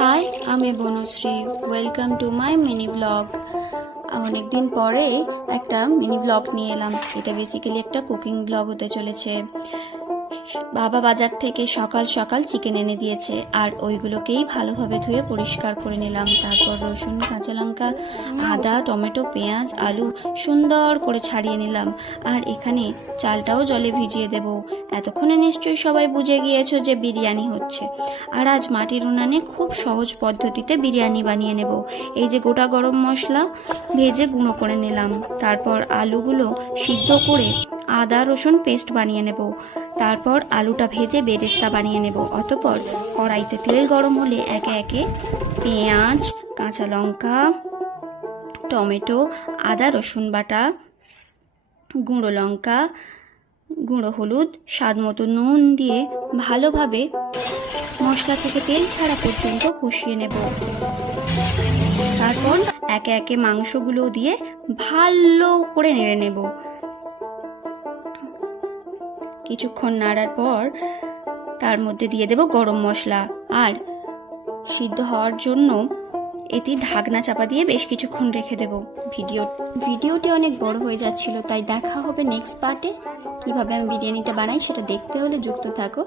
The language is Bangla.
হাই, আমি Banashree. Welcome to my mini blog অনেক দিন পরে একটা মিনি ব্লগ নিয়ে এলাম। এটা বেসিক্যালি একটা কুকিং ব্লগ হতে চলেছে। বাবা বাজার থেকে সকাল সকাল চিকেন এনে দিয়েছে। আর ওইগুলোকেই ভালোভাবে ধুয়ে পরিষ্কার করে নিলাম। তারপর রসুন কাঁচা লঙ্কা আদা টমেটো পেঁয়াজ আলু সুন্দর করে ছাড়িয়ে নিলাম। আর এখানে চালটাও জলে ভিজিয়ে দেব। এতক্ষণে নিশ্চয়ই সবাই বুঝে গিয়েছো যে বিরিয়ানি হচ্ছে। আর আজ মাটির উনানে খুব সহজ পদ্ধতিতে বিরিয়ানি বানিয়ে নেব। এই যে গোটা গরম মশলা ভেজে গুঁড়ো করে নিলাম। তারপর আলুগুলো সিদ্ধ করে আদা রসুন পেস্ট বানিয়ে নেব। তারপর আলুটা ভেজে বেরেস্তা বানিয়ে নেব। অতপর কড়াইতে তেল গরম হলে একে একে পেঁয়াজ, কাঁচা লঙ্কা, টমেটো, আদা, রসুন বাটা, গুঁড়ো লঙ্কা, গুঁড়ো হলুদ, স্বাদ মতো নুন দিয়ে ভালোভাবে মশলা থেকে তেল ছাড়া পর্যন্ত কষিয়ে নেব। তারপর একে একে মাংসগুলো দিয়ে ভালো করে নেড়ে নেব। কিছুক্ষণ নাড়ার পর তার মধ্যে দিয়ে দেব গরম মশলা। আর সিদ্ধ হওয়ার জন্য এটি ঢাকনা চাপা দিয়ে বেশ কিছুক্ষণ রেখে দেব। ভিডিও ভিডিওটি অনেক বড় হয়ে যাচ্ছিল, তাই দেখা হবে নেক্সট পার্টে কীভাবে আমি বিরিয়ানিটা বানাই সেটা দেখতে হলে যুক্ত থাকো।